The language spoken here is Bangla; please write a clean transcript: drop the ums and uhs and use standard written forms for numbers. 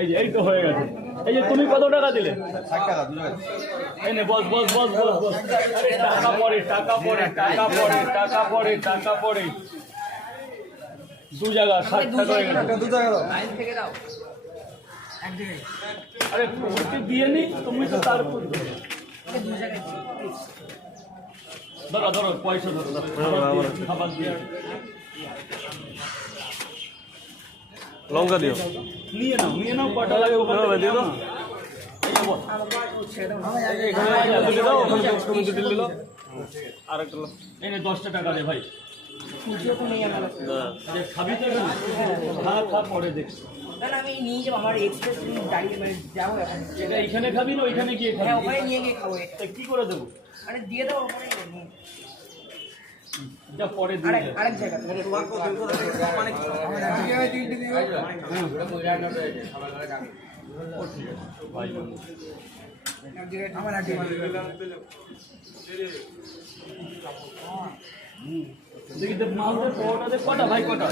এই তো হয়ে গেছে। এই যে তুমি কত টাকা দিলে? 60 টাকা 2 টাকা। এই নে বস। আরে টাকা পড়ে 2 জায়গা 60 টাকা হয়ে গেছে। 2 টাকা দাও। আরে ওকে দিয়ে নি, তুমি তো তারপর ধরো পয়সা ধরো খাবার দিয়ে লঙ্কা দিও। নিয়ে নাও কটা লাগে ওখানে দিয়ে দাও। এই নে 10 টাকা দে ভাই। খাবি তো খা পরে দেখছি। আমি নিয়ে যাবো আমার এক্সপ্রেস দাঁড়িয়ে যাবো এখন। এটা এখানে খাবি না ওইখানে গিয়ে খাবি? হ্যাঁ ওখানে নিয়ে গিয়ে খাবো। তা কি করে দেবো? আরে দিয়ে দাও ওখানে যা পরে দিয়ে দে। আরেক জায়গা দেখি মালদের কটা ভাই কটা